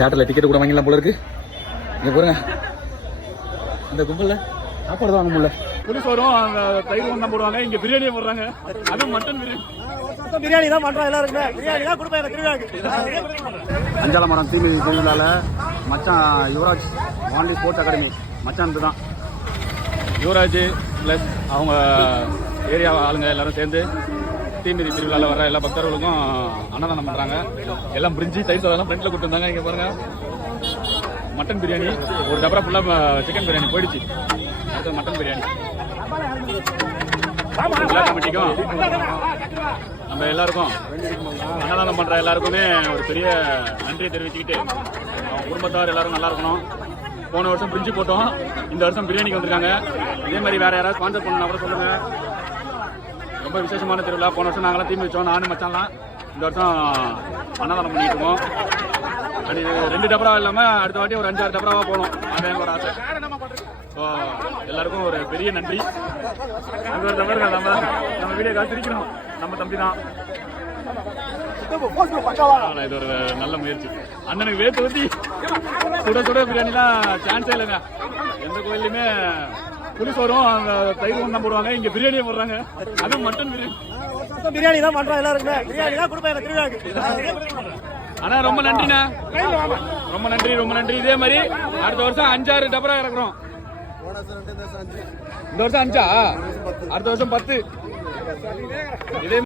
தியேட்டரில் டிக்கெட் கூட வாங்கிடலாம் போல இருக்கு. இங்கே பாருங்க, இந்த கும்பலில் சாப்பாடு தான் வாங்க முடியல. புளிஸ் வரும், அந்த தயிர் தான் போடுவாங்க. இங்கே பிரியாணியை போடுறாங்க, அதுவும் மட்டன் பிரியாணி. பிரியாணி தான் பண்ணுறோம் எல்லாருக்குமே. பிரியாணி தான் கொடுப்பேன் எனக்கு திருவிழாக்கு. அஞ்சாலமரம் தீமிதி திருவிழாவில் மச்சான் யுவராஜ் வான்லி ஸ்போர்ட்ஸ் அகாடமி மச்சான் தான். யுவராஜ் ப்ளஸ் அவங்க ஏரியா ஆளுங்க எல்லாரும் சேர்ந்து தீமிதி திருவிழாவில் வர எல்லா பக்தர்களுக்கும் அன்னதானம் பண்ணுறாங்க. எல்லாம் பிரிஞ்சு தயிர் சாதம் ஃப்ரெண்டில் கொடுத்துருந்தாங்க. இங்கே பாருங்கள், மட்டன் பிரியாணி ஒரு டபரா ஃபுல்லாக சிக்கன் பிரியாணி போயிடுச்சு. அடுத்தது மட்டன் பிரியாணி. எல்லா கமிட்டிக்கும் நம்ம எல்லாருக்கும் அன்னதானம் பண்ணுற எல்லாருக்குமே ஒரு பெரிய நன்றியை தெரிவிச்சுக்கிட்டு அவங்க குடும்பத்தார் எல்லாரும் நல்லா இருக்கணும். போன வருஷம் பிரிஞ்சு போட்டோம், இந்த வருஷம் பிரியாணிக்கு வந்திருக்காங்க. இதே மாதிரி வேறு யாராவது ஸ்பான்சர் பண்ணணும் கூட சொல்லுங்கள். ரொம்ப விசேஷமான திருவிழா. போன வருஷம் நாங்களாம் தீம் வச்சோம், நானும் மச்சான்லாம். இந்த வருஷம் அன்னதானம் பண்ணிட்டு இருக்கோம். அது 2 டபரா இல்லாமல் அடுத்த வாட்டி ஒரு 5-6 டபராவாக போகணும், அது ஒரு ஆசை. ஸோ எல்லாருக்கும் ஒரு பெரிய நன்றி. அது ஒரு தவிர நம்ம வீடியோ காத்திருக்கிறோம், நம்ம தம்பி தான். இது ஒரு நல்ல முயற்சி. அண்ணனுக்கு வேத்து ஊற்றி சுட சுட பிரியாணிலாம் சான்ஸே இல்லைங்க. எந்த கோயிலையுமே புளிஸ் வரும், அந்த தயிர் தான் போடுவாங்க. இங்கே பிரியாணியை போடுறாங்க, அதுவும் மட்டன் பிரியாணி. பிரியாணி தான் பண்ணுறோம் எல்லாருக்குமே. பிரியாணி தான் கொடுப்பேன் எனக்கு திருவிழாக்கு. ஆனா ரொம்ப நன்றிண்ணா, ரொம்ப நன்றி, ரொம்ப நன்றி. இதே மாதிரி அடுத்த வருஷம் 5-6 டபரா இறக்குறோம். இந்த வருஷம் 5, அடுத்த வருஷம் 10. இதே